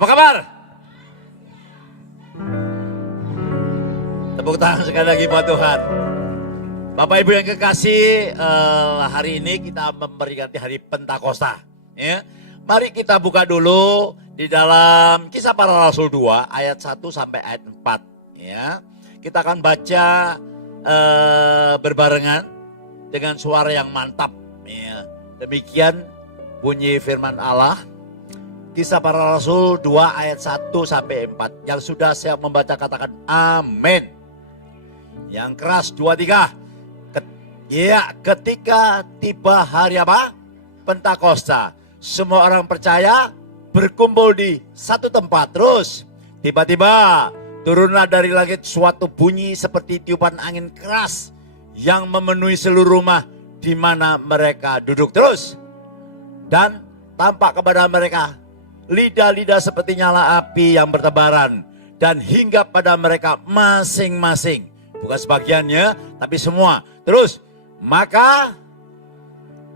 Apa kabar? Tepuk tangan sekali lagi buat Tuhan. Bapak Ibu yang kekasih, hari ini kita memperingati hari Pentakosta. Ya. Mari kita buka dulu di dalam Kisah Para Rasul 2 ayat 1 sampai ayat 4. Ya. Kita akan baca berbarengan dengan suara yang mantap. Ya. Demikian bunyi firman Allah. Kisah Para Rasul 2 ayat 1 sampai 4. Yang sudah saya membaca katakan amin. Yang keras 2, 3. Ya, ketika tiba hari apa? Pentakosta. Semua orang percaya berkumpul di satu tempat. Terus tiba-tiba turunlah dari langit suatu bunyi seperti tiupan angin keras yang memenuhi seluruh rumah di mana mereka duduk. Terus dan tampak kepada mereka lidah-lidah seperti nyala api yang bertebaran dan hinggap pada mereka masing-masing. Bukan sebagiannya, tapi semua. Terus, maka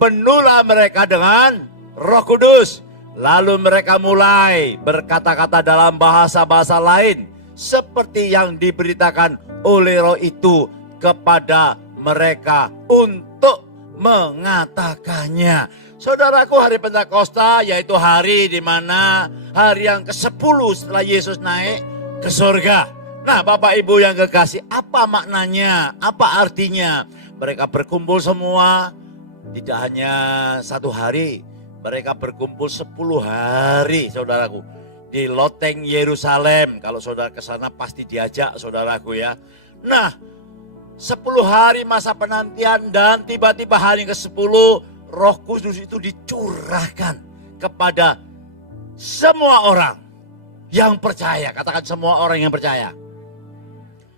penuhlah mereka dengan Roh Kudus. Lalu mereka mulai berkata-kata dalam bahasa-bahasa lain seperti yang diberitakan oleh Roh itu kepada mereka untuk mengatakannya. Saudaraku, hari Pentakosta yaitu hari di mana hari yang ke-10 setelah Yesus naik ke surga. Nah, Bapak Ibu yang kekasih, apa maknanya? Apa artinya? Mereka berkumpul semua, tidak hanya satu hari. Mereka berkumpul 10 hari, saudaraku. Di loteng Yerusalem. Kalau saudara ke sana pasti diajak, saudaraku ya. Nah, 10 hari masa penantian dan tiba-tiba hari ke-10 Roh Kudus itu dicurahkan kepada semua orang yang percaya. Katakan semua orang yang percaya.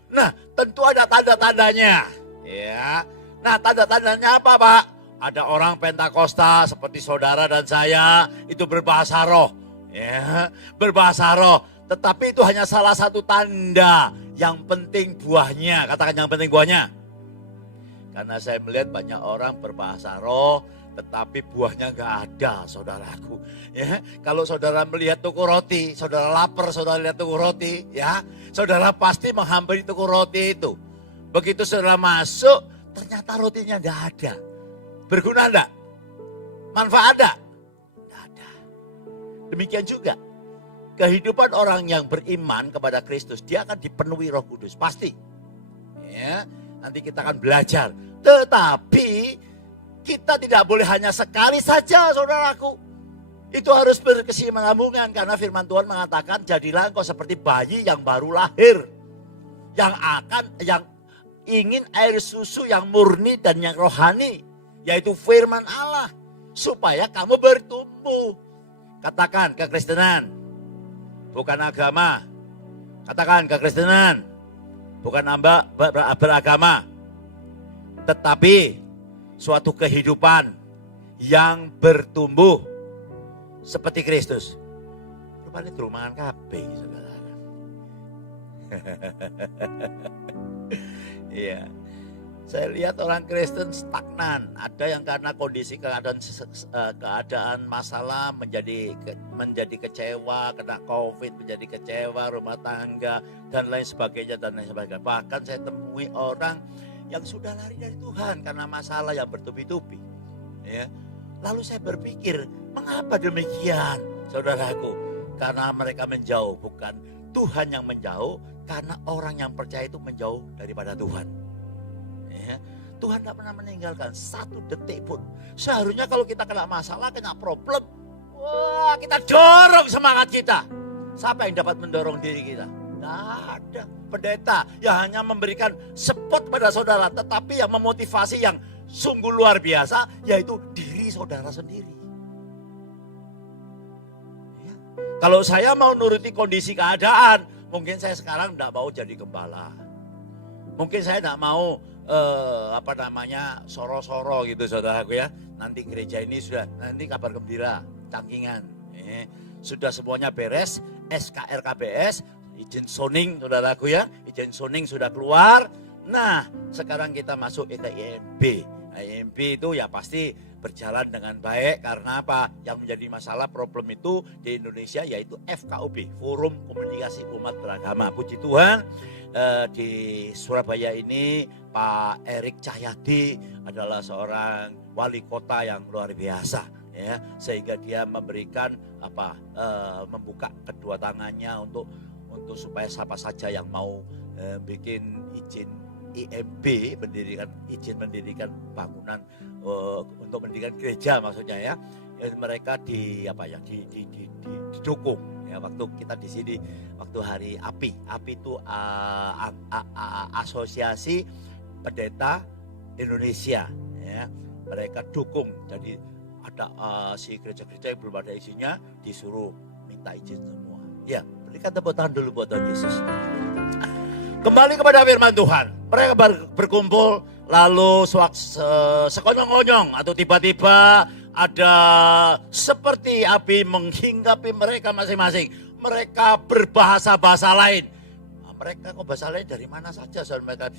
Nah, tentu ada tanda-tandanya. Ya. Nah, tanda-tandanya apa, Pak? Ada orang Pentakosta seperti saudara dan saya itu berbahasa roh. Ya, berbahasa roh. Tetapi itu hanya salah satu tanda. Yang penting buahnya. Katakan yang penting buahnya. Karena saya melihat banyak orang berbahasa roh, tetapi buahnya nggak ada, saudaraku. Ya, kalau saudara melihat toko roti, saudara lapar, saudara lihat toko roti, ya, saudara pasti menghampiri toko roti itu. Begitu saudara masuk, ternyata rotinya nggak ada. Berguna enggak? Manfaat enggak? Nggak ada. Demikian juga kehidupan orang yang beriman kepada Kristus, dia akan dipenuhi Roh Kudus, pasti. Ya, nanti kita akan belajar. Tetapi kita tidak boleh hanya sekali saja, saudaraku. Itu harus berkesinambungan karena firman Tuhan mengatakan jadilah engkau seperti bayi yang baru lahir. Yang ingin air susu yang murni dan yang rohani. Yaitu firman Allah. Supaya kamu bertumbuh. Katakan kekristenan. Bukan agama. Katakan kekristenan. Bukan beragama. Tetapi suatu kehidupan yang bertumbuh seperti Kristus. Rupanya terumangan kabeh, saudara. Iya. Saya lihat orang Kristen stagnan. Ada yang karena kondisi keadaan masalah menjadi kecewa, kena COVID, menjadi kecewa, rumah tangga dan lain sebagainya dan lain sebagainya. Bahkan saya temui orang yang sudah lari dari Tuhan karena masalah yang bertubi-tubi. Ya. Lalu saya berpikir, mengapa demikian, saudaraku? Karena mereka menjauh, bukan Tuhan yang menjauh, karena orang yang percaya itu menjauh daripada Tuhan. Ya. Tuhan tidak pernah meninggalkan satu detik pun. Seharusnya kalau kita kena masalah, kena problem, wah, kita dorong semangat kita. Siapa yang dapat mendorong diri kita? Tidak ada. Pendeta yang hanya memberikan support pada saudara, tetapi yang memotivasi yang sungguh luar biasa, yaitu diri saudara sendiri. Ya. Kalau saya mau nuruti kondisi keadaan, mungkin saya sekarang tidak mau jadi gembala. Mungkin saya tidak mau soro-soro gitu, saudaraku ya. Nanti gereja ini sudah, nanti kabar gembira, cangkingan. Sudah semuanya beres, SKRKBS, izin zoning, saudaraku ya. Izin zoning sudah keluar. Nah, sekarang kita masuk ke IMB. IMB itu ya pasti berjalan dengan baik. Karena apa? Yang menjadi masalah problem itu di Indonesia yaitu FKUB, Forum Komunikasi Umat Beragama. Puji Tuhan di Surabaya ini Pak Erik Cahyadi adalah seorang wali kota yang luar biasa, ya, sehingga dia memberikan membuka kedua tangannya untuk supaya siapa saja yang mau bikin izin IMB, izin mendirikan bangunan untuk mendirikan gereja maksudnya, ya, mereka didukung. Ya, waktu kita di sini waktu hari API itu Asosiasi Pendeta Indonesia, ya, mereka dukung. Jadi ada si gereja-gereja yang belum ada isinya disuruh minta izin semua. Ya, berikan tepuk tangan dulu buat Tuhan Yesus. Kembali kepada firman Tuhan, mereka berkumpul lalu sekonyong-konyong atau tiba-tiba ada seperti api menghinggapi mereka masing-masing. Mereka berbahasa-bahasa lain. Nah, mereka kok bahasa lain dari mana saja mereka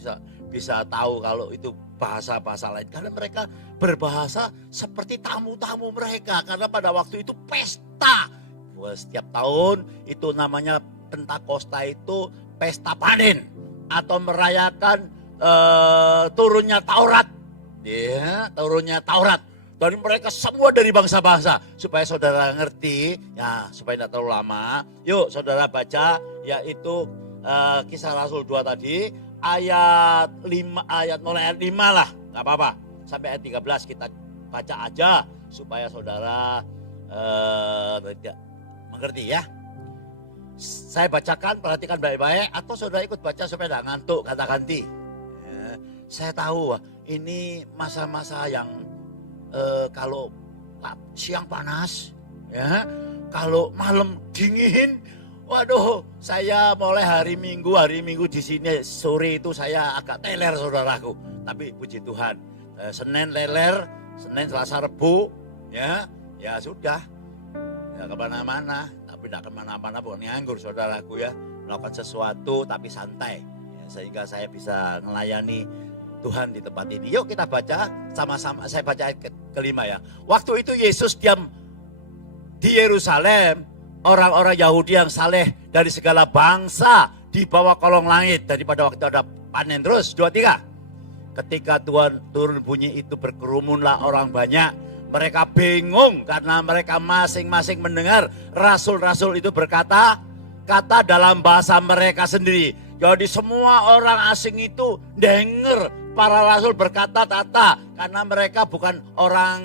bisa tahu kalau itu bahasa-bahasa lain. Karena mereka berbahasa seperti tamu-tamu mereka. Karena pada waktu itu pesta. Setiap tahun itu namanya Pentakosta itu pesta panen. Atau merayakan turunnya Taurat. Ya, turunnya Taurat. Dari mereka semua dari bangsa-bangsa. Supaya saudara ngerti, ya supaya tidak terlalu lama. Yuk saudara baca, yaitu Kisah Rasul 2 tadi. Ayat 5 lah, gak apa-apa. Sampai ayat 13 kita baca aja. Supaya saudara mengerti, ya. Saya bacakan, perhatikan baik-baik. Atau saudara ikut baca supaya tidak ngantuk, kata-ganti. Ya, saya tahu ini masa-masa yang kalau siang panas, ya, kalau malam dingin, waduh, saya mulai hari Minggu di sini sore itu saya agak teler saudaraku. Tapi puji Tuhan, Senin leler, Senin Selasa Rebu, ya sudah, ya kemana-mana. Tapi tidak kemana-mana bukan nganggur saudaraku, ya, melakukan sesuatu tapi santai, ya, sehingga saya bisa melayani Tuhan di tempat ini. Yuk kita baca sama-sama. Saya baca ayat kelima, ya. Waktu itu Yesus diam di Yerusalem. Orang-orang Yahudi yang saleh dari segala bangsa di bawah kolong langit. Daripada waktu ada panen. Terus 2-3. Ketika Tuhan turun bunyi itu berkerumunlah orang banyak. Mereka bingung karena mereka masing-masing mendengar rasul-rasul itu berkata kata dalam bahasa mereka sendiri. Jadi semua orang asing itu denger para rasul berkata-kata karena mereka bukan orang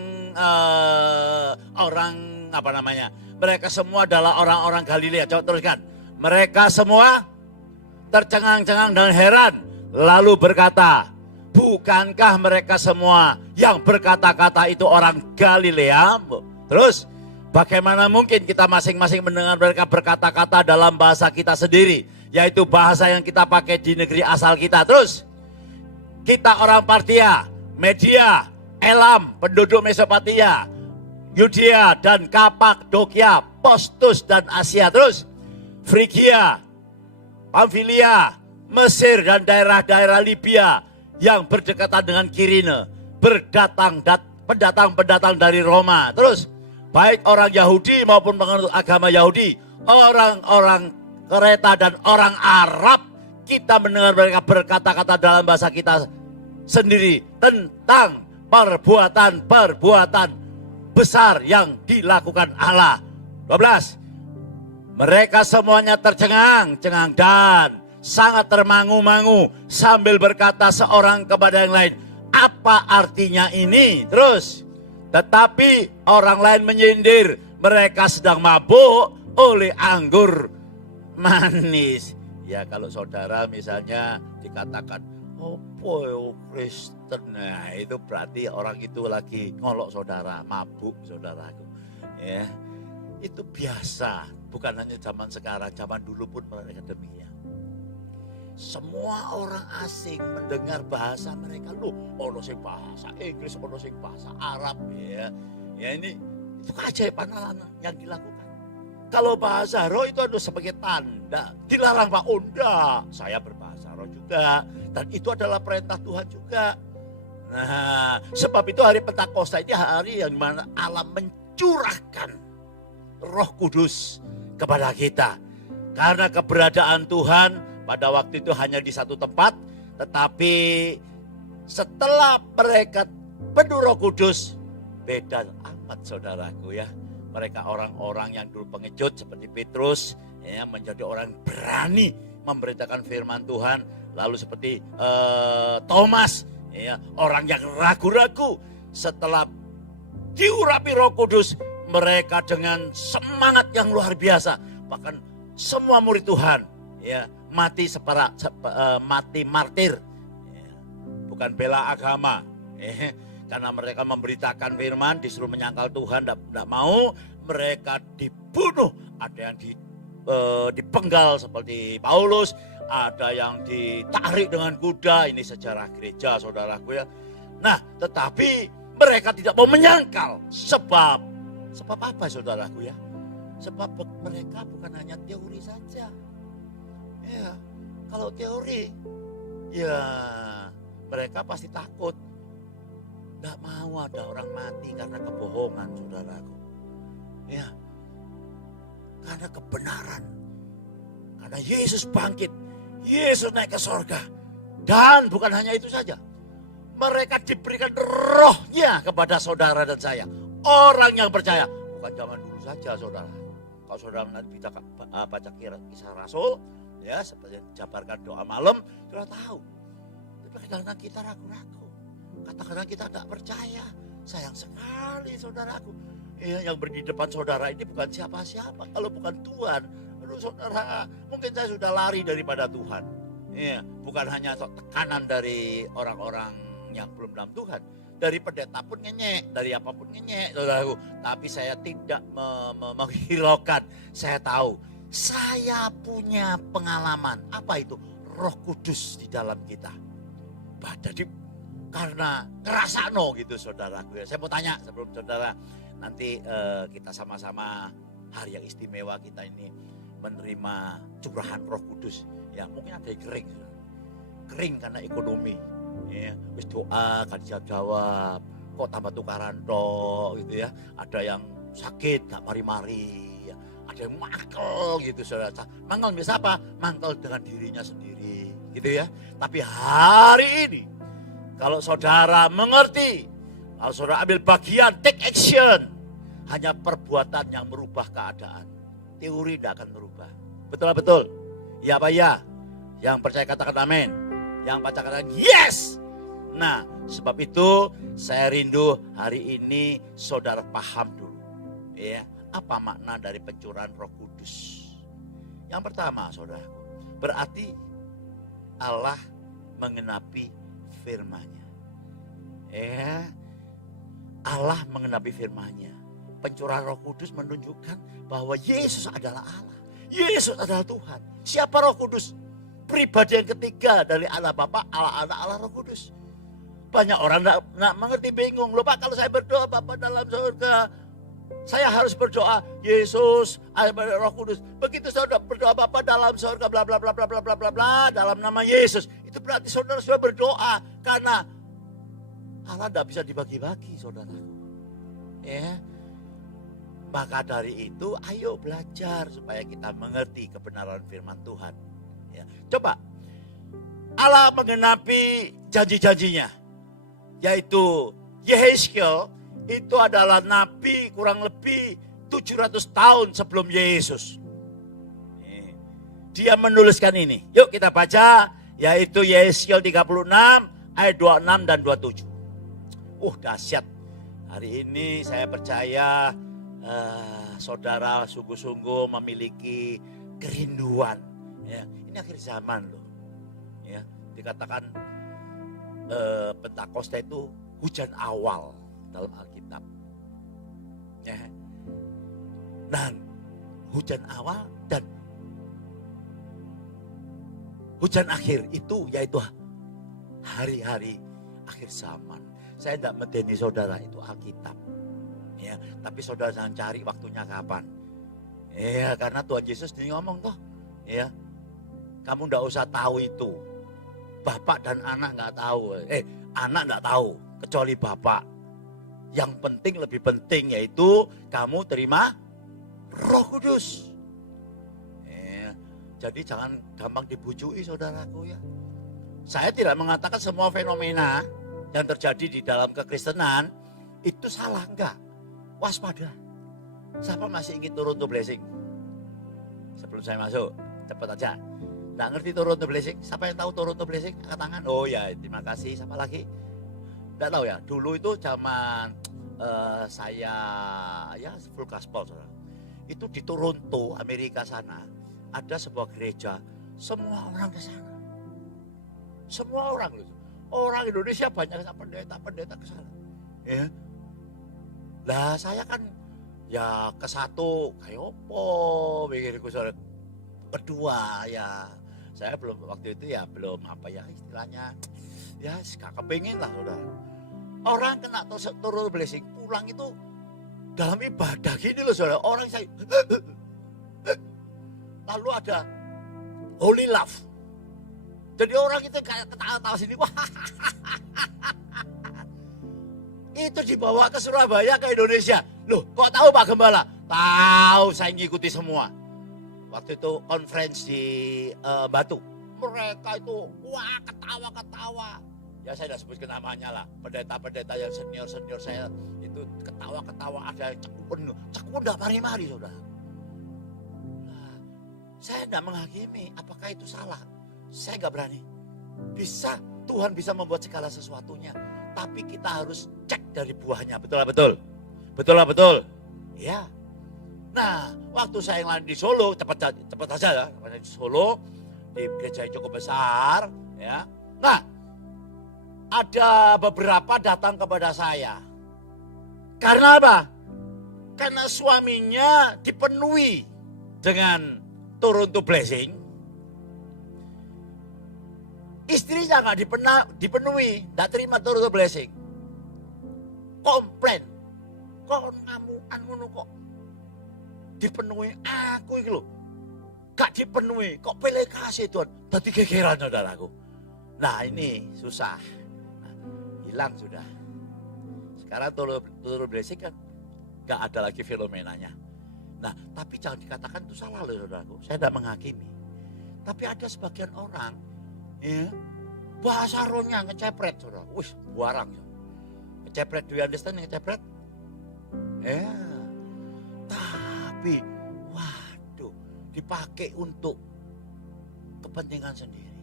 mereka semua adalah orang-orang Galilea. Coba teruskan. Mereka semua tercengang-cengang dan heran lalu berkata, bukankah mereka semua yang berkata-kata itu orang Galilea? Terus bagaimana mungkin kita masing-masing mendengar mereka berkata-kata dalam bahasa kita sendiri, yaitu bahasa yang kita pakai di negeri asal kita. Terus kita orang Partia, Media, Elam, penduduk Mesopotamia, Yudea dan Kapadokia, Pontus dan Asia. Terus Frigia, Pamfilia, Mesir dan daerah-daerah Libya yang berdekatan dengan Kirene, pendatang-pendatang dari Roma. Terus baik orang Yahudi maupun penganut agama Yahudi, orang-orang Kreta dan orang Arab, kita mendengar mereka berkata-kata dalam bahasa kita sendiri tentang perbuatan-perbuatan besar yang dilakukan Allah. 12. Mereka semuanya tercengang-cengang dan sangat termangu-mangu sambil berkata seorang kepada yang lain, apa artinya ini? Terus, tetapi orang lain menyindir, mereka sedang mabuk oleh anggur manis. Ya kalau saudara misalnya dikatakan, oh Kristen, nah itu berarti orang itu lagi ngolok saudara, mabuk saudaraku. Ya, itu biasa, bukan hanya zaman sekarang, zaman dulu pun mereka demikian. Semua orang asing mendengar bahasa mereka, loh, ono sing bahasa Inggris, ono sing bahasa Arab, ya. Ya ini itu keajaiban yang dilakukan. Kalau bahasa roh itu ada sebagai tanda, dilarang Pak Onda, saya berbahasa roh juga, dan itu adalah perintah Tuhan juga. Nah, sebab itu hari Pentakosta ini hari yang mana Allah mencurahkan Roh Kudus kepada kita. Karena keberadaan Tuhan pada waktu itu hanya di satu tempat, tetapi setelah mereka penuh Roh Kudus, beda amat saudaraku ya. Mereka orang-orang yang dulu pengecut seperti Petrus, ya, menjadi orang berani memberitakan firman Tuhan. Lalu seperti Thomas, ya, orang yang ragu-ragu, setelah diurapi Roh Kudus, mereka dengan semangat yang luar biasa. Bahkan semua murid Tuhan, ya, mati mati martir, ya, bukan bela agama, ya, karena mereka memberitakan firman, disuruh menyangkal Tuhan, tidak mau, mereka dibunuh. Ada yang dipenggal seperti Paulus, ada yang ditarik dengan kuda. Ini sejarah gereja saudaraku ya. Nah, tetapi mereka tidak mau menyangkal. Sebab apa saudaraku ya? Sebab mereka bukan hanya teori saja. Ya, kalau teori, ya mereka pasti takut. Tidak mau ada orang mati karena kebohongan saudaraku. Ya, karena kebenaran. Karena Yesus bangkit. Yesus naik ke sorga. Dan bukan hanya itu saja. Mereka diberikan rohnya kepada saudara dan saya. Orang yang percaya. Bukan zaman dulu saja saudara. Kalau saudara baca kisah Rasul, ya seperti yang dijabarkan doa malam, sudah tahu. Tapi kadang-kadang kita ragu-ragu. Kadang-kadang kita tidak percaya. Sayang sekali saudaraku. Ya, yang berdiri depan saudara ini bukan siapa-siapa. Kalau bukan Tuhan. Aduh saudara, mungkin saya sudah lari daripada Tuhan. Ya, bukan hanya tekanan dari orang-orang yang belum dalam Tuhan. Dari pendeta pun ngenyek, dari apapun ngenyek saudaraku. Tapi saya tidak menghiraukan. Saya tahu, saya punya pengalaman. Apa itu? Roh Kudus di dalam kita. Jadi karena kerasano gitu saudaraku. Saya mau tanya sebelum saudara nanti kita sama-sama hari yang istimewa kita ini menerima curahan Roh Kudus. Ya mungkin ada yang kering. Kering karena ekonomi. Ya, wis doa kan jawab. Kok tambah tukaran toh gitu ya. Ada yang sakit gak mari-mari. Ya. Ada yang mangkel gitu saudara. Mangkel bisa apa? Mangkel dengan dirinya sendiri gitu ya. Tapi hari ini kalau saudara mengerti, kalau saudara ambil bagian, take action, hanya perbuatan yang merubah keadaan. Teori tidak akan merubah. Betul-betul. Ya apa ya? Yang percaya katakan amin. Yang percaya katakan yes. Nah, sebab itu saya rindu hari ini saudara paham dulu. Ya, apa makna dari pencurahan Roh Kudus? Yang pertama, saudara, berarti Allah mengenapi firman-Nya. Ya, Allah mengenapi firman-Nya. Pencurahan Roh Kudus menunjukkan bahwa Yesus adalah Allah. Yesus adalah Tuhan. Siapa Roh Kudus? Pribadi yang ketiga dari Allah Bapa, Allah Anak, Allah Roh Kudus. Banyak orang tidak mengerti, bingung. Loh Pak, kalau saya berdoa Bapa dalam surga, saya harus berdoa Yesus, Roh Kudus. Begitu saudara berdoa Bapa dalam surga, bla bla bla bla bla bla bla bla, dalam nama Yesus. Itu berarti saudara sudah berdoa. Karena Allah tidak bisa dibagi-bagi saudara. Ya. Maka dari itu ayo belajar supaya kita mengerti kebenaran firman Tuhan. Ya. Coba Allah menggenapi janji-janjinya. Yaitu Yehezkiel itu adalah nabi kurang lebih 700 tahun sebelum Yesus. Dia menuliskan ini. Yuk kita baca. Yaitu Yehezkiel 36 ayat 26 dan 27. Dahsyat. Hari ini saya percaya saudara sungguh-sungguh memiliki kerinduan. Ya, ini akhir zaman loh. Ya, dikatakan Pentakosta itu hujan awal dalam Alkitab. Ya. Dan hujan awal dan hujan akhir itu yaitu hari-hari akhir zaman. Saya tidak medeni saudara itu Alkitab. Ya, tapi saudara jangan cari waktunya kapan. Ya, karena Tuhan Yesus dia ngomong toh, ya. Kamu tidak usah tahu itu. Bapak dan anak nggak tahu. Anak enggak tahu, kecuali bapak. Yang penting, lebih penting yaitu kamu terima Roh Kudus. Jadi jangan gampang dibujui saudaraku ya. Saya tidak mengatakan semua fenomena yang terjadi di dalam kekristenan itu salah, enggak. Waspada. Siapa masih ingin turun to blessing? Sebelum saya masuk, cepat aja. Nggak ngerti turun to blessing? Siapa yang tahu turun to blessing? Angkat tangan. Oh ya, terima kasih. Siapa lagi? Nggak tahu ya. Dulu itu zaman saya ya full gospel. Saudara. Itu di Toronto, Amerika sana, ada sebuah gereja, semua orang ke sana. Semua orang loh. Orang Indonesia banyak pendeta-pendeta ke sana. Ya. Lah saya kan ya ke satu kayak opo pikirku saudara. Kedua ya saya belum waktu itu ya belum apa ya istilahnya ya gak kepingin lah saudara. Orang kena turun blessing pulang itu dalam ibadah gini loh saudara. Orang saya lalu ada holy love. Jadi orang itu kayak ketawa-tawa sini. Wah. Itu dibawa ke Surabaya, ke Indonesia. Loh, kok tahu Pak Gembala? Tahu, saya ngikuti semua. Waktu itu conference di Batu. Mereka itu, wah ketawa-ketawa. Ya saya tidak sebutkan namanya lah. Pendeta-pendeta yang senior-senior saya itu ketawa-ketawa. Ada yang cekun enggak mari-mari saudara. Nah, saya tidak menghakimi apakah itu salah. Saya enggak berani. Bisa, Tuhan bisa membuat segala sesuatunya. Tapi kita harus cek dari buahnya. Betul? Betul? Ya. Nah, waktu saya yang lain di Solo, cepat saja ya. Di Solo, di gereja yang cukup besar. Ya. Nah, ada beberapa datang kepada saya. Karena apa? Karena suaminya dipenuhi dengan turun to blessing. Istrinya nggak dipenuhi, nggak terima turun to blessing. Komplain, kok ngamuan kok dipenuhi aku itu loh, gak dipenuhi, kok pilih kasih Tuhan, tadi gegeran saudaraku. Nah ini susah, hilang sudah. Sekarang turun blessing kan gak ada lagi fenomenanya. Nah tapi jangan dikatakan itu salah loh saudaraku, saya tidak menghakimi. Tapi ada sebagian orang, ya, bahasa rohnya ngecepret saudara. Wih, buarang. Ngecepret, do you understand ngecepret? Ya. Tapi, waduh, dipakai untuk kepentingan sendiri.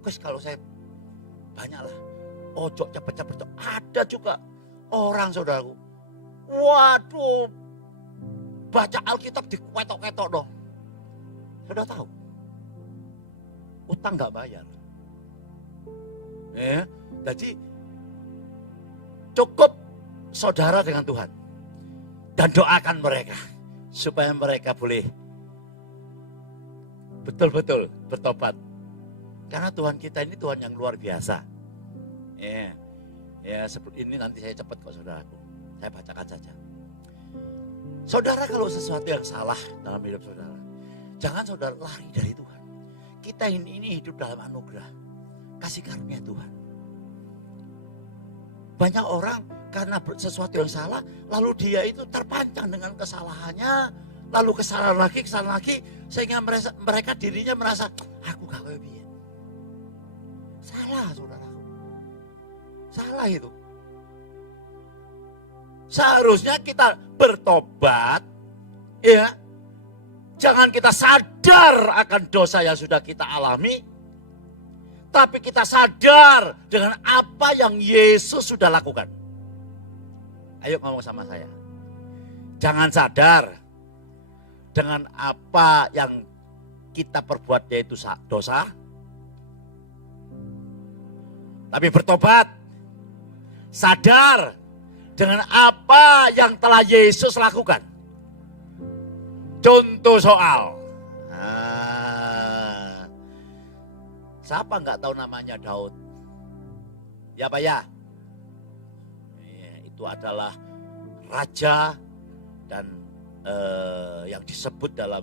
Terus kalau saya banyak lah, ojo cepet-cepet. Ada juga orang saudaraku. Waduh, baca Alkitab diketok-ketok dong. Sudah tahu. Utang nggak bayar. Ya, jadi cukup saudara dengan Tuhan dan doakan mereka supaya mereka boleh betul-betul bertobat. Karena Tuhan kita ini Tuhan yang luar biasa. Ya seperti ini nanti saya cepat kok saudaraku. Saya bacakan saja. Saudara kalau sesuatu yang salah dalam hidup saudara, jangan saudara lari dari Tuhan. Kita ini hidup dalam anugerah, kasih karunia Tuhan. Banyak orang karena sesuatu yang salah, lalu dia itu terpancang dengan kesalahannya, lalu kesalahan lagi, sehingga mereka dirinya merasa, aku gak kayak biyen. Salah saudaraku, salah itu. Seharusnya kita bertobat, ya. Jangan kita sadar akan dosa yang sudah kita alami. Tapi kita sadar dengan apa yang Yesus sudah lakukan. Ayo ngomong sama saya. Jangan sadar dengan apa yang kita perbuat yaitu dosa. Tapi bertobat. Sadar dengan apa yang telah Yesus lakukan. Contoh soal, siapa nggak tahu namanya Daud? Ya Pak ya, itu adalah raja dan yang disebut dalam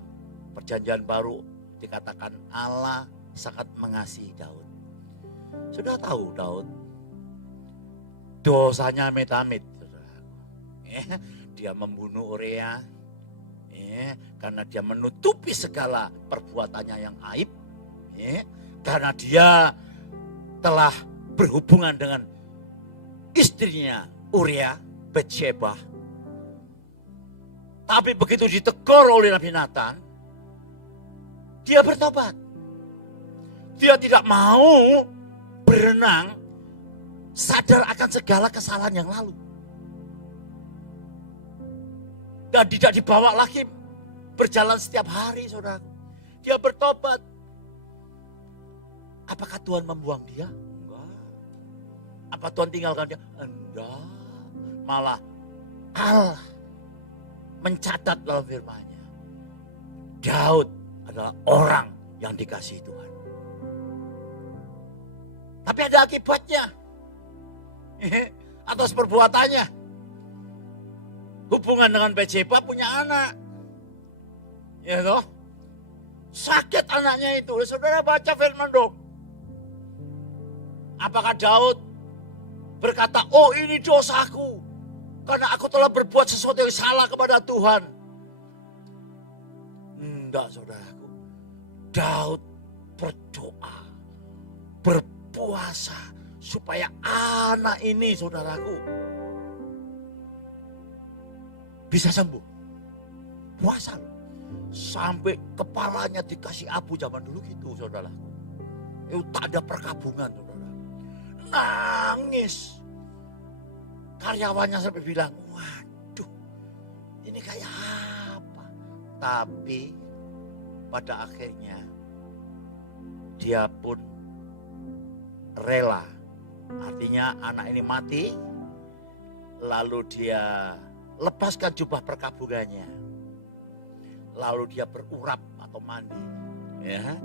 perjanjian baru dikatakan Allah sangat mengasihi Daud. Sudah tahu Daud dosanya amit-amit. Dia membunuh Uria, karena dia menutupi segala perbuatannya yang aib, karena dia telah berhubungan dengan istrinya Uria, Batsyeba. Tapi begitu ditegur oleh Nabi Nathan, dia bertobat. Dia tidak mau berenang, sadar akan segala kesalahan yang lalu. Dan tidak dibawa lagi berjalan setiap hari, saudara. Dia bertobat. Apakah Tuhan membuang dia? Enggak. Apa Tuhan tinggalkan dia? Enggak. Malah Allah mencatat dalam firman-Nya, Daud adalah orang yang dikasihi Tuhan. Tapi ada akibatnya. Atas perbuatannya. Hubungan dengan Batsyeba punya anak. Ya toh? Sakit anaknya itu. Saudara baca firman dong. Apakah Daud berkata, oh ini dosaku, karena aku telah berbuat sesuatu yang salah kepada Tuhan? Enggak, saudaraku. Daud berdoa, berpuasa supaya anak ini, saudaraku, bisa sembuh. Puasa sampai kepalanya dikasih abu zaman dulu gitu, saudara. Itu tak ada perkabungan, saudara. Nangis. Karyawannya sampai bilang, waduh, ini kayak apa? Tapi pada akhirnya dia pun rela. Artinya anak ini mati, lalu dia lepaskan jubah perkabungannya, lalu dia berurap atau mandi. Ya.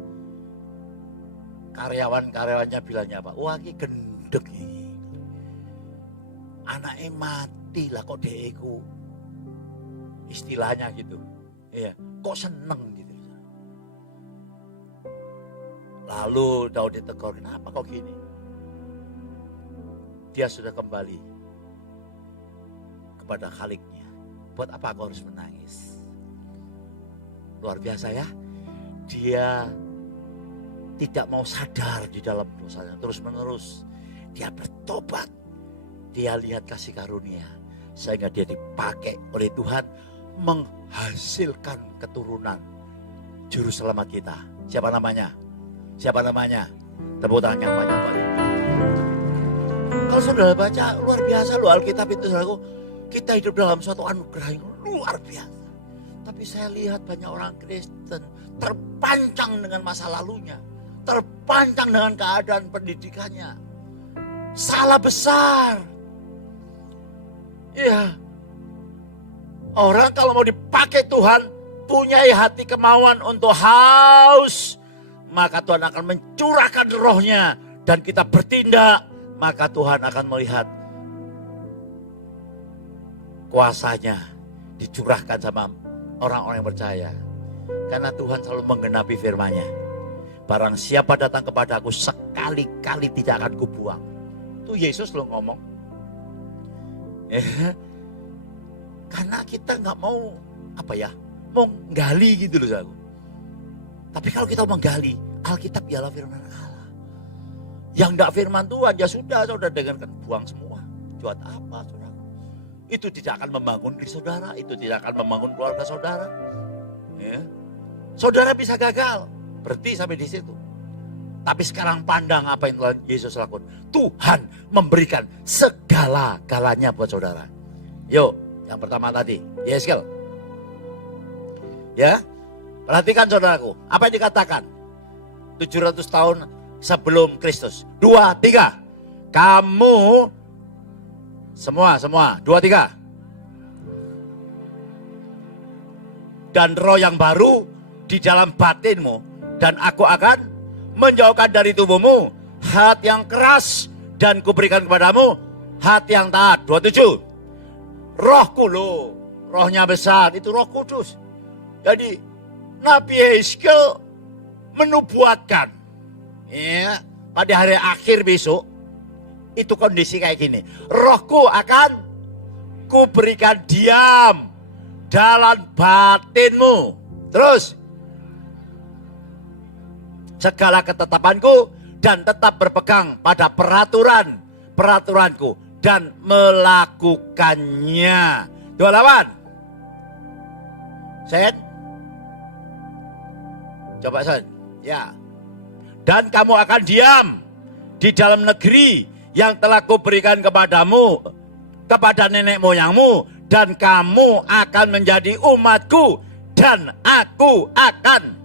Karyawan-karyawannya bilangnya apa? Wah, ini gendek ini. Anaknya mati lah kok deku. Istilahnya gitu. Iya, kok seneng gitu. Lalu Daud ditegur, kenapa kok gini? Dia sudah kembali kepada Khaliknya. Buat apa aku harus menangis? Luar biasa ya. Dia tidak mau sadar di dalam dosanya terus menerus. Dia bertobat. Dia lihat kasih karunia. Sehingga dia dipakai oleh Tuhan menghasilkan keturunan juru selamat kita. Siapa namanya? Siapa namanya? Tepuk tangan yang banyak-banyak. Kalau saudara baca, luar biasa loh Alkitab itu, saudaraku. Kita hidup dalam suatu anugerah yang luar biasa. Tapi saya lihat banyak orang Kristen terpancang dengan masa lalunya. Terpancang dengan keadaan pendidikannya. Salah besar. Iya. Orang kalau mau dipakai Tuhan, punya hati kemauan untuk haus, maka Tuhan akan mencurahkan rohnya dan kita bertindak, maka Tuhan akan melihat kuasanya dicurahkan sama orang-orang yang percaya. Karena Tuhan selalu menggenapi firman-Nya. Barang siapa datang kepada aku sekali-kali tidak akan kubuang. Itu Yesus loh ngomong. Karena kita nggak mau mau gali gitu loh aku. Tapi kalau kita menggali, Alkitab ialah firman Allah. Yang enggak firman Tuhan, ya sudah, saudara dengarkan, buang semua. Buat apa, saudara? Itu tidak akan membangun diri saudara, itu tidak akan membangun keluarga saudara. Ya. Saudara bisa gagal, berhenti sampai di situ. Tapi sekarang pandang apa yang Tuhan Yesus lakukan. Tuhan memberikan segala-galanya buat saudara. Yuk, yang pertama tadi, Yeskel. Ya, perhatikan saudaraku, apa yang dikatakan 700 tahun sebelum Kristus. 2, 3. Kamu semua 2, 3. Dan roh yang baru di dalam batinmu, dan aku akan menjauhkan dari tubuhmu hati yang keras dan kuberikan kepadamu hati yang taat. 27. Rohku loh, rohnya besar, itu Roh Kudus. Jadi Nabi Yeskel menubuatkan, ya, pada hari akhir besok itu kondisi kayak gini. Rohku akan kuberikan diam dalam batinmu. Terus, segala ketetapanku dan tetap berpegang pada peraturanku dan melakukannya. 28. Sen. Coba Sen. Ya. Dan kamu akan diam di dalam negeri yang telah kuberikan kepadamu, kepada nenek moyangmu, dan kamu akan menjadi umatku, dan aku akan.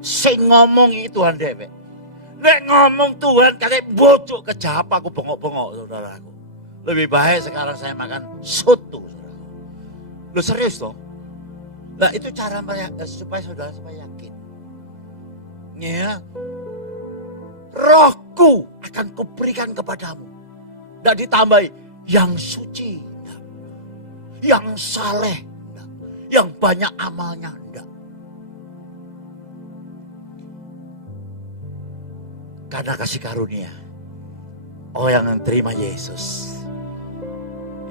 Sing ngomong itu Tuhan dewek. Nek ngomong Tuhan kayak bocok kejap aku bengok-bengok saudaraku. Lebih baik sekarang saya makan soto saudaraku. Lu serius toh? Nah itu cara supaya saudara supaya yakin. Ya. Rohku akan kuberikan kepadamu. Tidak ditambahi yang suci, enggak. Yang saleh, enggak. Yang banyak amalnya, enggak. Karena kasih karunia, orang yang terima Yesus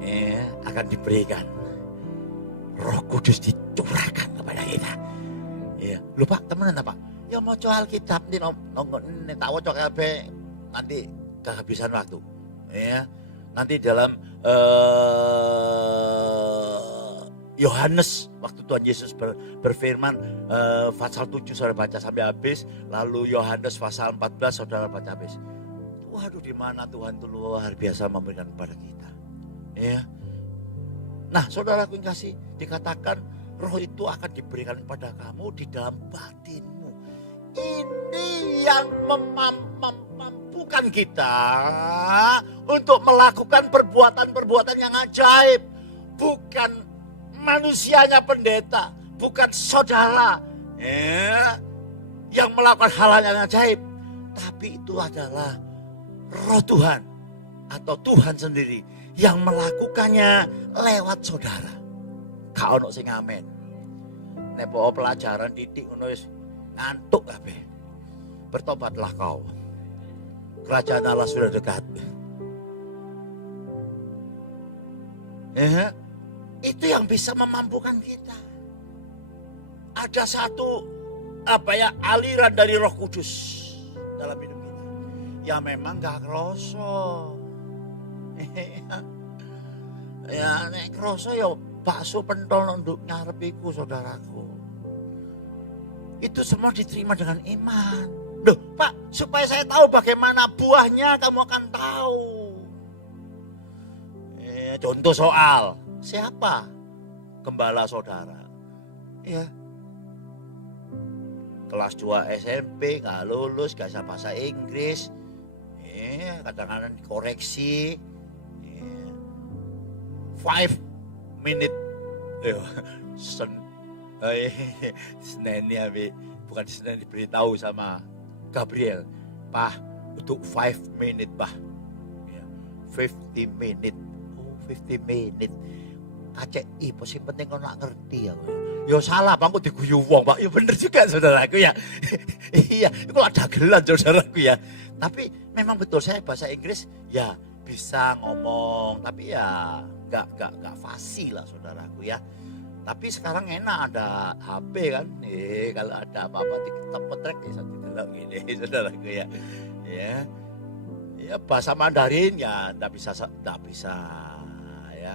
ya, akan diberikan Roh Kudus dicurahkan kepada kita. Ya, lupa temenan apa? Ya mau coba Alkitab nih nongol tak wocok kabeh nanti kehabisan waktu. Ya, nanti dalam Yohanes waktu Tuhan Yesus berfirman pasal 7 saudara baca sampai habis, lalu Yohanes pasal 14 saudara baca habis. Waduh, di mana Tuhan itu luar biasa memberikan kepada kita. Ya. Nah, saudaraku yang kasih, dikatakan roh itu akan diberikan kepada kamu di dalam batinmu. Ini yang memampukan kita untuk melakukan perbuatan-perbuatan yang ajaib. Bukan manusianya pendeta, bukan saudara ya, yang melakukan hal yang ajaib. Tapi itu adalah roh Tuhan atau Tuhan sendiri yang melakukannya lewat saudara. Kau ono sing amen. Nek pelajaran titik ngono wis ngantuk kabeh. Bertobatlah kau. Kerajaan Allah sudah dekat. Itu yang bisa memampukan kita. Ada satu aliran dari Roh Kudus dalam hidup kita. Ya memang gak kroso. Ya nek kroso ya bakso pentol nunduk ngarepiku saudaraku. Itu semua diterima dengan iman. Loh Pak, supaya saya tahu bagaimana buahnya kamu akan tahu. Contoh soal, siapa gembala saudara? Ya. Kelas 2 SMP gak lulus, gak bisa bahasa Inggris. Kadang-kadang dikoreksi. 5 minute. Senin ya, bukan Senin diberitahu sama Gabriel. Pak, untuk 5 minute, Pak. 50 minute. 50 minute. KCI, pasti penting kau nak ngerti ya. Ya salah, Pak, aku diguyu wong, Pak. Ya bener juga saudaraku ya. Iya, itu ada gelan saudaraku ya. Tapi memang betul saya bahasa Inggris ya bisa ngomong, tapi ya gak fasih lah saudaraku ya. Tapi sekarang enak ada HP kan. Kalau ada apa-apa TikTok petrek ya satu delok gini saudaraku ya. Ya bahasa Mandarin ya enggak bisa ya.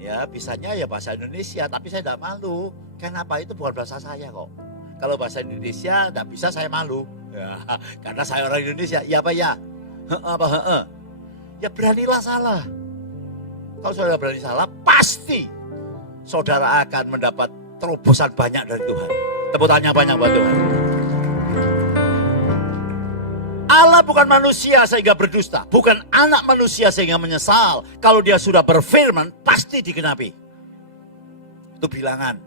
Ya bisanya ya bahasa Indonesia, tapi saya enggak malu. Kenapa? Itu bukan bahasa saya kok. Kalau bahasa Indonesia enggak bisa saya malu. Ya, karena saya orang Indonesia. Ya apa ya? Ya beranilah salah. Kalau saudara berani salah, pasti saudara akan mendapat terobosan banyak dari Tuhan. Tepuk tangan banyak buat Tuhan. Allah bukan manusia sehingga berdusta. Bukan anak manusia sehingga menyesal. Kalau dia sudah berfirman, pasti digenapi. Itu bilangan.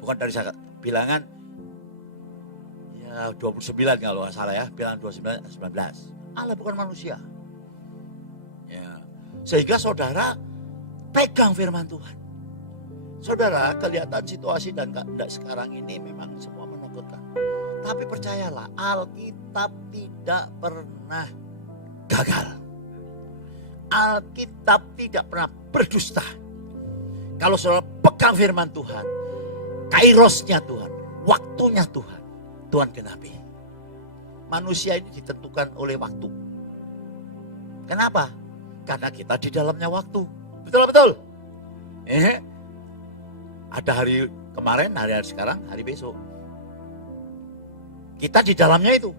Bukan dari saya. Bilangan ya 29 kalau nggak salah ya. Bilangan 29, 19. Allah bukan manusia. Ya. Sehingga saudara pegang firman Tuhan. Saudara, kelihatan situasi dan sekarang ini memang semua menakutkan. Tapi percayalah, Alkitab tidak pernah gagal. Alkitab tidak pernah berdusta. Kalau saudara pegang firman Tuhan, kairosnya Tuhan, waktunya Tuhan, Tuhan genapi. Manusia ini ditentukan oleh waktu. Kenapa? Karena kita di dalamnya waktu. Betul-betul. Ada hari kemarin, hari sekarang, hari besok. Kita di dalamnya itu.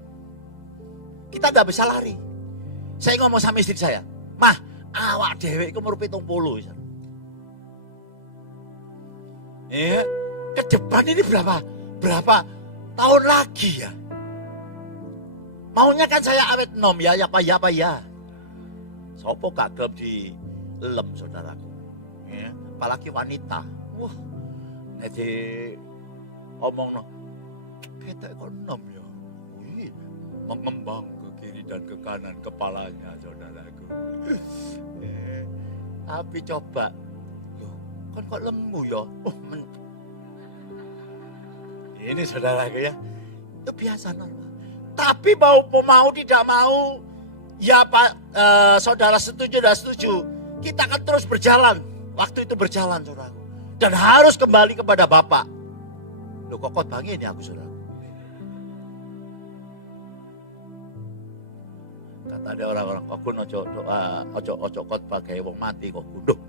Kita gak bisa lari. Saya ngomong sama istri saya, "Mah, awak dhewe iku umur 70." Ke depan ini berapa tahun lagi ya? Maunya kan saya awet nom ya apa ya. Sopo gak gelap di lem saudaraku. Apalagi wanita. Wah, nanti omong no, kita kok nom ya. Wih, mengembang ke kiri dan ke kanan kepalanya saudaraku. Tapi coba, loh, kan kok lemu ya. Ini saudaraku ya, itu biasa normal. Tapi mau tidak mau, ya Pak, saudara setuju dan setuju, kita akan terus berjalan. Waktu itu berjalan saudaraku. Dan harus kembali kepada Bapak. Loh kok khotbah ini aku saudara. Kata ada orang-orang, aku ojo khotbah kayak wong mati kok. Duh,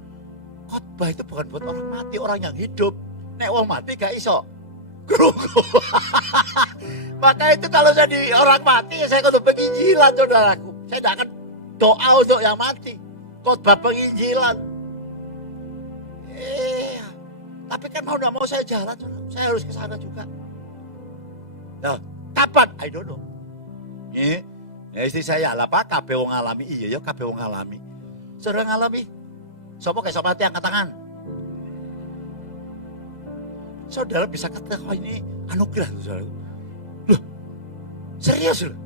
khotbah itu bukan buat orang mati, orang yang hidup. Nek wong mati gak iso. Maka itu kalau jadi orang mati, saya akan penginjilan saudaraku. Saya tidak akan doa untuk yang mati. Khotbah penginjilan. Tapi kan mau tidak mau saya jalan, saya harus ke sana juga. Nah, kapan? I don't know. Ya, istri saya lah Pak, kabeh wong ngalami. Iya ya, kabeh wong ngalami. Saudara ngalami? Sopo kayak mati angkat tangan. Saudara bisa katakan ini anugerah tuh saudara. Loh, serius loh.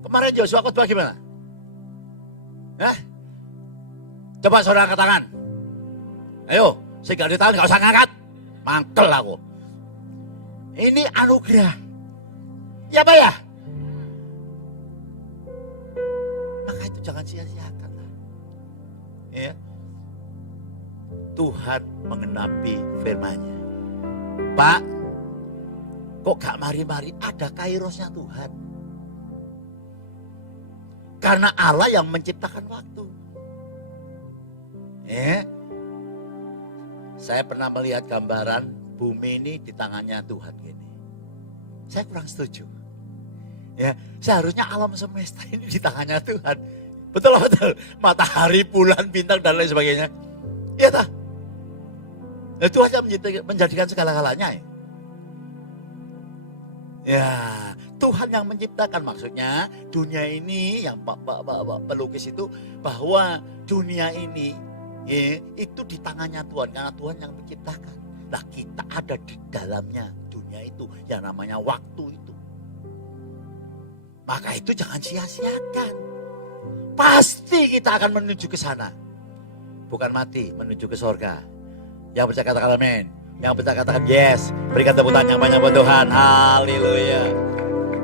Kemarin Joshua khotbah gimana? Hah? Coba saudara angkat tangan. Ayo, saya gak ditahan gak usah ngangkat. Mangkel aku. Ini anugerah. Ya Pak ya? Maka itu jangan sia-siakan lah. Ya. Tuhan mengenapi firman-Nya. Pak, kok gak mari-mari ada kairosnya Tuhan? Karena Allah yang menciptakan waktu. Ya. Saya pernah melihat gambaran bumi ini di tangannya Tuhan gini. Saya kurang setuju. Ya, seharusnya alam semesta ini di tangannya Tuhan. Betul. Matahari, bulan, bintang dan lain sebagainya. Iya tak? Nah, Tuhan yang menjadikan segala-galanya. Ya, Tuhan yang menciptakan, maksudnya dunia ini yang pelukis itu bahwa dunia ini itu di tangannya Tuhan, karena Tuhan yang menciptakan. Nah, kita ada di dalamnya dunia itu yang namanya waktu itu. Maka itu jangan sia-siakan. Pasti kita akan menuju ke sana. Bukan mati, menuju ke sorga. Yang percaya katakan amin. Yang percaya katakan yes. Berikan tepuk tangan yang banyak buat Tuhan. Haleluya.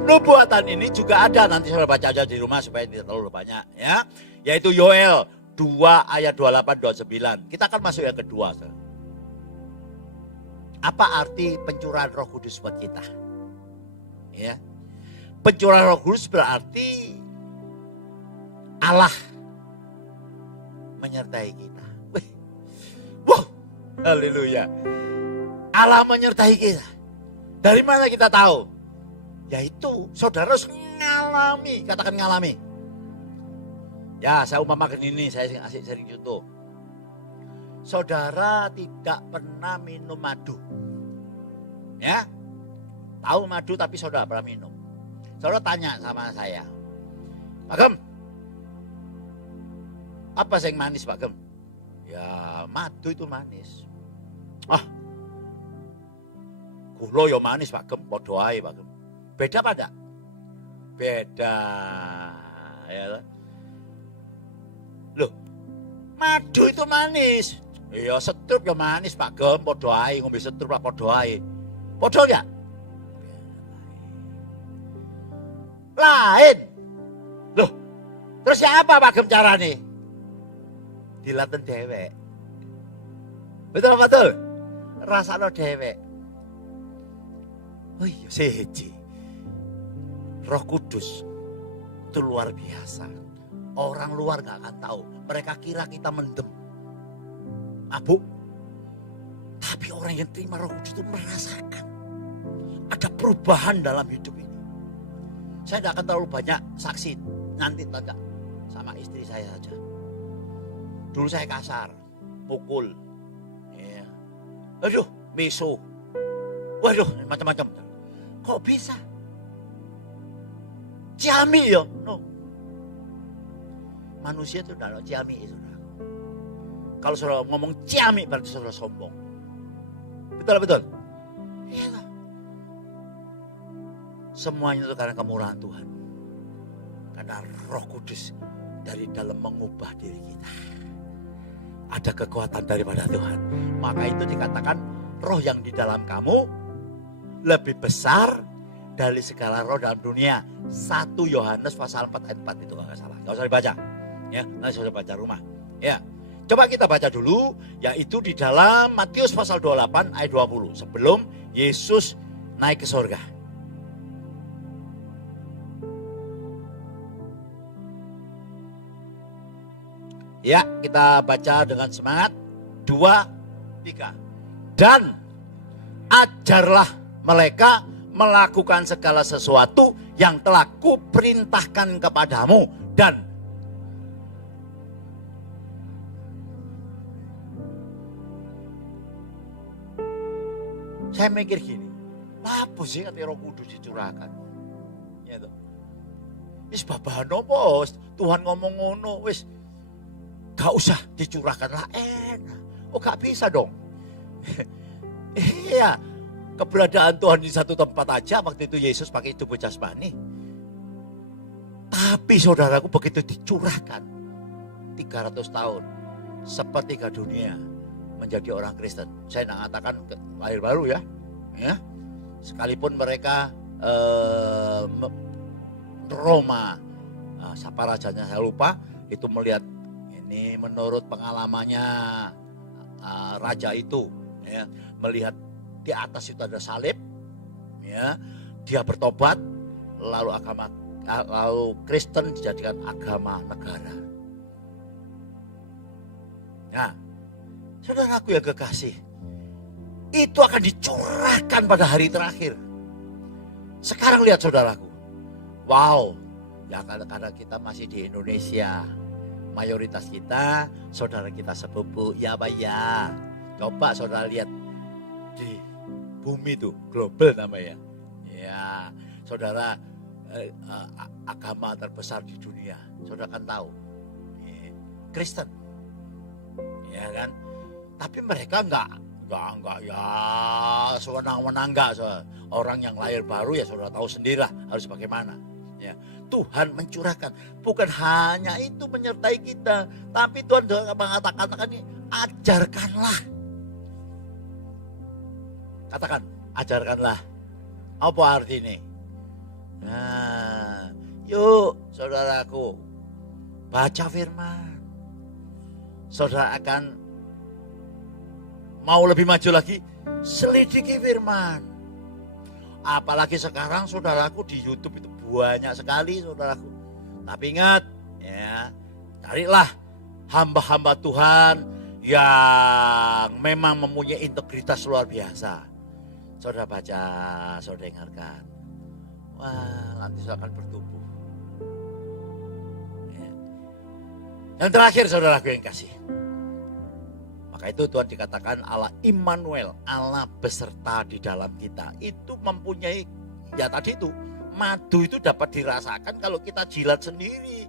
Nubuatan ini juga ada, nanti saya baca aja di rumah supaya tidak terlalu banyak ya. Yaitu Yoel 2 ayat 28-29. Kita akan masuk yang kedua. Apa arti pencurahan Roh Kudus buat kita? Ya. Pencurahan Roh Kudus berarti Allah menyertai kita. Wow, haleluya. Allah menyertai kita. Dari mana kita tahu? Yaitu saudara harus ngalami, katakan ngalami. Ya, saya umpamakan ini, saya kasih sering contoh. Saudara tidak pernah minum madu. Ya, tahu madu tapi saudara pernah minum. Saudara tanya sama saya, Pak Gem, apa yang manis Pak Gem? Ya, madu itu manis. Ah, gula ya manis Pak Gem, podo ae Pak Gem. Beda apa enggak? Beda. Ya. Loh, madu itu manis. Iya, setrup ya manis Pak Gem, podo ae, ngombe setrup lah podo ae. Podo enggak? Lain. Loh, terus ya apa Pak Gem carane? dilaten dewek. Betul? Rasano dewek. Oh iya, siji. Roh Kudus itu luar biasa. Orang luar gak akan tahu. Mereka kira kita mendem, mabuk. Tapi orang yang terima Roh Kudus itu merasakan ada perubahan dalam hidup ini. Saya gak akan terlalu banyak saksi. Nanti tanya sama istri saya saja. Dulu saya kasar, pukul. Ya. Aduh, meso. Waduh, macam-macam. Kok bisa? Ciami ya? No. Manusia itu tidak ada ciami, saudara. Kalau saudara ngomong ciami berarti saudara sombong. Betul? Iya. Semuanya itu karena kemurahan Tuhan. Karena Roh Kudus dari dalam mengubah diri kita. Ada kekuatan daripada Tuhan. Maka itu dikatakan roh yang di dalam kamu lebih besar dari segala roh dalam dunia. 1 Yohanes pasal 4 ayat 4 itu kalau nggak salah. Nggak usah dibaca. Ya, nanti saya baca rumah. Ya. Coba kita baca dulu, yaitu di dalam Matius pasal 28 ayat 20. Sebelum Yesus naik ke surga. Ya, kita baca dengan semangat. 2, 3. Dan ajarlah mereka melakukan segala sesuatu yang telah kuperintahkan kepadamu. Dan saya mikir gini, apa sih kata Roh Kudus dicurahkan? Ya toh. Wis babahan opo? Tuhan ngomong ngono, wis gak usah dicurahkan lah, enak. Oh gak bisa dong. Iya, keberadaan Tuhan di satu tempat aja waktu itu Yesus pakai tubuh jasmani. Tapi saudaraku begitu dicurahkan 300 tahun sepertiga dunia menjadi orang Kristen. Saya nak katakan lahir baru ya. Sekalipun mereka Roma, siapa rajanya saya lupa, itu melihat ini menurut pengalamannya raja itu, ya, melihat di atas itu ada salib, ya, dia bertobat, lalu Kristen dijadikan agama negara. Nah, saudaraku yang kekasih, itu akan dicurahkan pada hari terakhir. Sekarang lihat saudaraku, wow, ya kadang-kadang kita masih di Indonesia. Mayoritas kita, saudara kita sepupu, ya Pak ya. Coba saudara lihat di bumi itu, global namanya. Ya, saudara agama terbesar di dunia, saudara kan tahu, Kristen, ya kan. Tapi mereka enggak ya sewenang-wenang enggak. Orang yang lahir baru ya saudara tahu sendirilah harus bagaimana. Ya. Tuhan mencurahkan, bukan hanya itu menyertai kita, tapi Tuhan juga mengatakan ini, ajarkanlah. Katakan, ajarkanlah. Apa arti ini? Nah, yuk saudaraku, baca firman. Saudara akan mau lebih maju lagi, selidiki firman. Apalagi sekarang saudaraku di YouTube itu banyak sekali saudaraku. Tapi ingat ya, carilah hamba-hamba Tuhan yang memang mempunyai integritas luar biasa. Saudara baca, saudara dengarkan. Wah, nanti saudara akan bertumbuh. Ya. Yang terakhir saudaraku yang kasih. Maka itu Tuhan dikatakan Allah Immanuel, Allah beserta di dalam kita. Itu mempunyai, ya tadi itu, madu itu dapat dirasakan kalau kita jilat sendiri.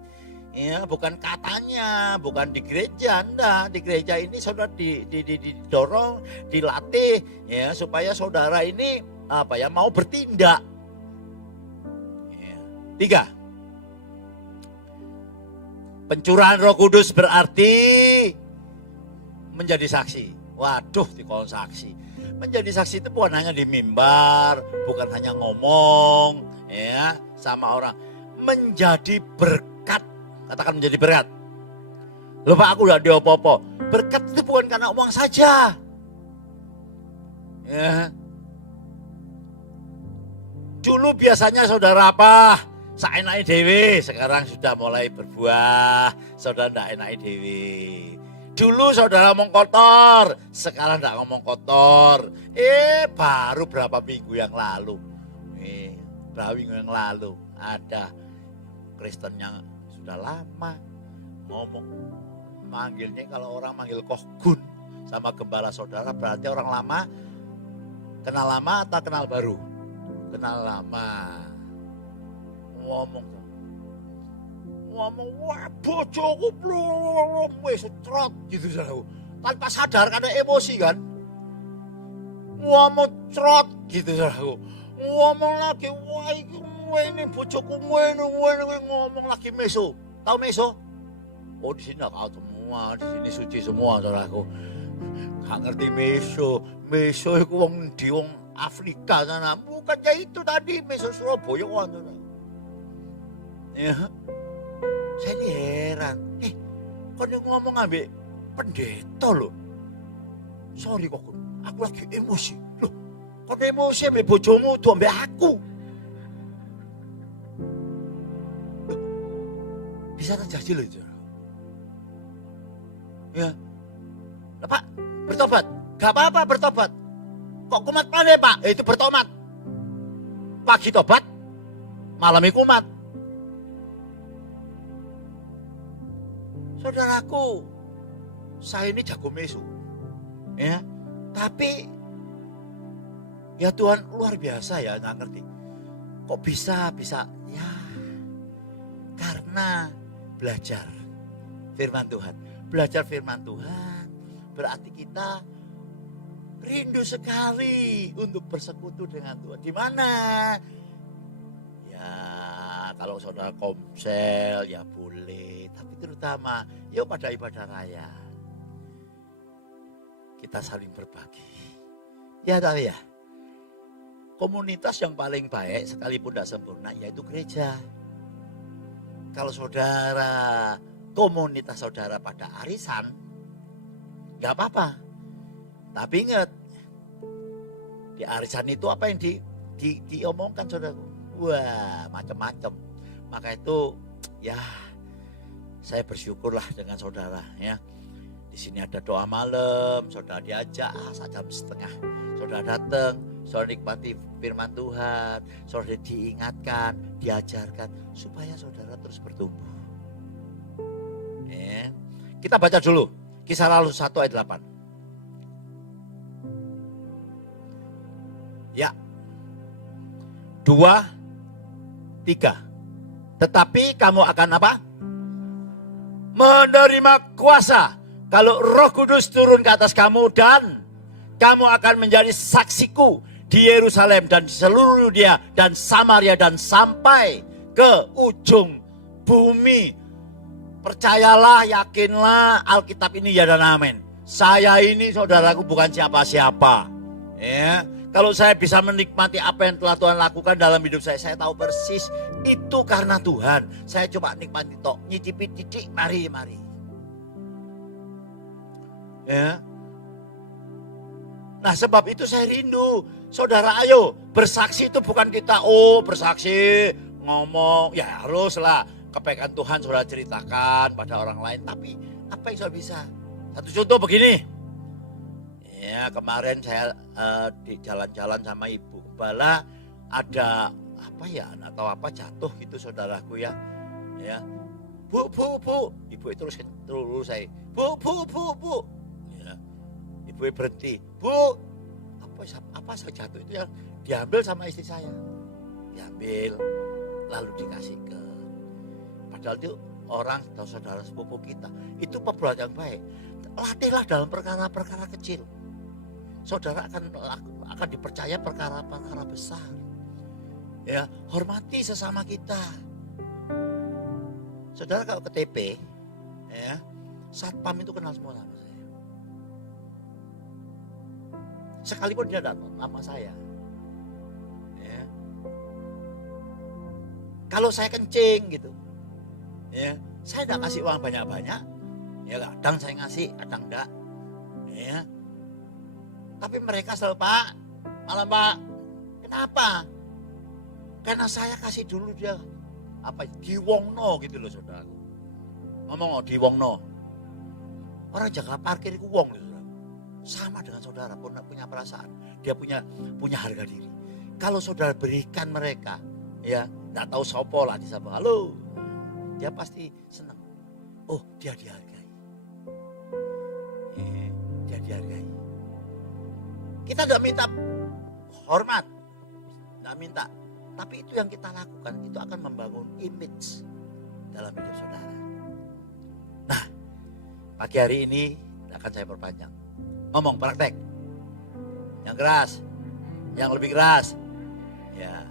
Ya, bukan katanya, bukan di gereja, enggak. Di gereja ini saudara didorong, dilatih, ya, supaya saudara ini mau bertindak. Ya. 3. Pencurahan Roh Kudus berarti menjadi saksi. Waduh, dikon saksi. Menjadi saksi itu bukan hanya di mimbar, bukan hanya ngomong, ya, sama orang. Menjadi berkat, katakan menjadi berkat. Loh Pak, aku gak ada apa-apa. Berkat itu bukan karena uang saja. Ya. Dulu biasanya saudara apa? Saenake dewe, sekarang sudah mulai berbuah. Saudara ndak enake dewe. Dulu saudara ngomong kotor, sekarang ndak ngomong kotor. Baru berapa minggu yang lalu. Berapa minggu yang lalu ada Kristen yang sudah lama ngomong, manggilnya kalau orang manggil kohgun sama gembala saudara berarti orang lama. Kenal lama atau kenal baru? Kenal lama. Ngomong, wah bojoku belum wis trot gitu saudaraku. Tanpa sadar karena emosi kan. Ngomong trot gitu saudaraku. Ngomong lagi, wah ini bojoku ngomong lagi meso. Tahu meso? Oh di sini kau semua, di sini suci semua saudaraku. Gak ngerti meso. Meso itu wong di wong Afrika sana. Bukannya itu tadi meso Surabaya kan. Ya. Saya ini heran. Kau ngomong ambil pendeta loh. Sorry kok, aku lagi emosi. Loh, kau emosi ambil bojomu tuh ambil aku. Loh, bisa terjadi loh itu. Ya. Nah, Pak, bertobat. Gak apa-apa bertobat. Kok kumat mana Pak? Itu bertobat. Pagi tobat, malam kumat. Saudaraku, saya ini jago mesu. Ya. Tapi ya Tuhan luar biasa ya, nggak ngerti. Kok bisa ya. Karena belajar firman Tuhan. Belajar firman Tuhan berarti kita rindu sekali untuk bersekutu dengan Tuhan. Di mana? Ya, kalau saudara komsel ya boleh, tapi terutama yuk pada ibadah raya kita saling berbagi. Ya tahu ya. Komunitas yang paling baik sekalipun tidak sempurna yaitu gereja. Kalau saudara komunitas saudara pada arisan nggak apa-apa. Tapi ingat, di arisan itu apa yang diomongkan saudaraku? Wah, macam-macam. Maka itu ya saya bersyukurlah dengan saudara ya. Di sini ada doa malam, saudara diajak 1,5 jam. Saudara datang, saudara nikmati firman Tuhan, saudara diingatkan, diajarkan supaya saudara terus bertumbuh. Ya. Kita baca dulu Kisah Rasul 1 ayat 8. Ya. 2, 3. Tetapi kamu akan apa? Menerima kuasa kalau Roh Kudus turun ke atas kamu dan kamu akan menjadi saksiku di Yerusalem dan di seluruh Yudea dan Samaria dan sampai ke ujung bumi. Percayalah, yakinlah Alkitab ini ya dan amin. Saya ini saudaraku bukan siapa-siapa. Ya. Kalau saya bisa menikmati apa yang telah Tuhan lakukan dalam hidup saya tahu persis itu karena Tuhan. Saya coba nikmati tok, nyicipi titik, mari. Ya. Nah sebab itu saya rindu. Saudara ayo, bersaksi itu bukan kita, bersaksi, ngomong, ya haruslah kebaikan Tuhan saudara ceritakan pada orang lain. Tapi apa yang saya bisa? Satu contoh begini. Ya kemarin saya di jalan-jalan sama ibu gembala ada apa ya atau apa jatuh gitu saudaraku ya. Ya. Bu. Ibu itu terus saya. Bu. Ya. Ibu berhenti. Bu. Apa saya jatuh itu yang diambil sama istri saya. Diambil lalu dikasih ke. Padahal itu orang atau saudara sepupu kita. Itu perbuatan yang baik. Latihlah dalam perkara-perkara kecil. Saudara akan dipercaya perkara-perkara besar. Ya, hormati sesama kita. Saudara kalau ke TP, ya, satpam itu kenal semua nama saya. Sekalipun dia tidak nama saya. Ya. Kalau saya kencing gitu, ya, saya tidak kasih uang banyak-banyak. Ya Kadang saya ngasih, kadang enggak. Ya. Tapi mereka selalu, Pak, malah Pak, kenapa? Karena saya kasih dulu dia apa diwongno gitu loh saudaraku. Ngomong diwongno. Orang jaga parkir itu wong loh saudara. Sama dengan saudara punya perasaan. Dia punya harga diri. Kalau saudara berikan mereka, ya nggak tahu sopo lah disapa. Halo, dia pasti senang. Oh dia dihargai. Dia dihargai. Kita nggak minta hormat, nggak minta. Tapi itu yang kita lakukan, itu akan membangun image dalam hidup saudara. Nah, pagi hari ini akan saya perpanjang. Ngomong praktek. Yang keras, yang lebih keras. Ya.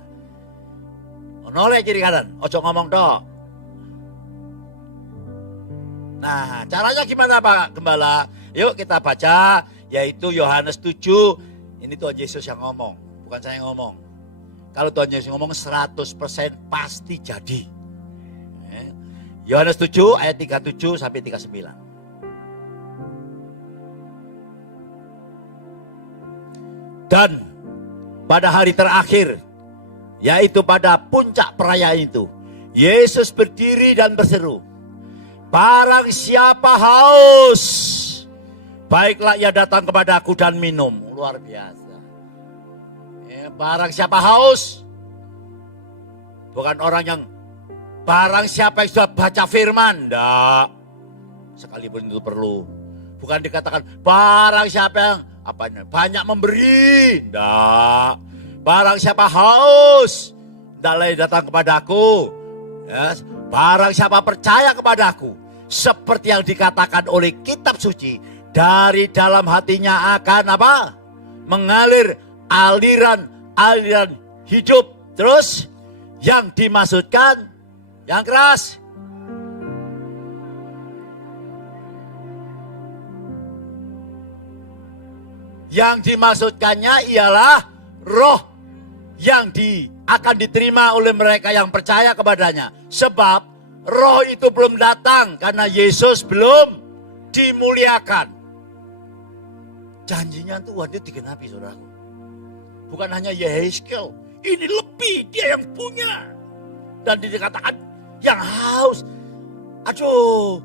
Noleh kiri kanan, ojo ngomong dok. Nah, caranya gimana Pak Gembala? Yuk kita baca, yaitu Yohanes 7. Ini Tuhan Yesus yang ngomong, bukan saya yang ngomong. Kalau Tuhan Yesus ngomong 100% pasti jadi. Yohanes 7 ayat 37 sampai 39. Dan pada hari terakhir, yaitu pada puncak perayaan itu, Yesus berdiri dan berseru, barang siapa haus, baiklah ia datang kepadaku dan minum. Luar biasa. Barang siapa haus, bukan orang yang barang siapa yang sudah baca firman, enggak. Sekalipun itu perlu. Bukan dikatakan barang siapa yang banyak memberi, enggak. Barang siapa haus, hendaklah datang kepadaku. Yes. Barang siapa percaya kepadaku, seperti yang dikatakan oleh kitab suci, dari dalam hatinya akan apa? Mengalir aliran hidup. Terus yang dimaksudkan yang keras. Yang dimaksudkannya ialah roh yang akan diterima oleh mereka yang percaya kepadanya. Sebab roh itu belum datang karena Yesus belum dimuliakan. Janjinya Tuhan itu digenapi saudaraku. Bukan hanya Yehezkiel, ini lebih dia yang punya. Dan dikatakan yang haus. Aduh,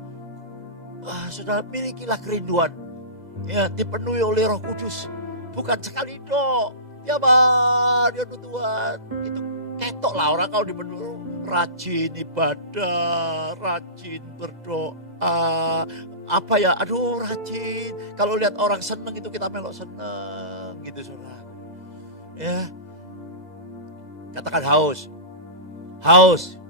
saudara milikilah kerinduan. Ya, dipenuhi oleh Roh Kudus. Bukan sekali dok. Ya Tuhan. Itu ketok lah orang kalau dipenuhi. Rajin ibadah, rajin berdoa. Apa ya, aduh rajin. Kalau lihat orang senang itu kita melok senang. Gitu saudara. Ya, katakan haus, haus.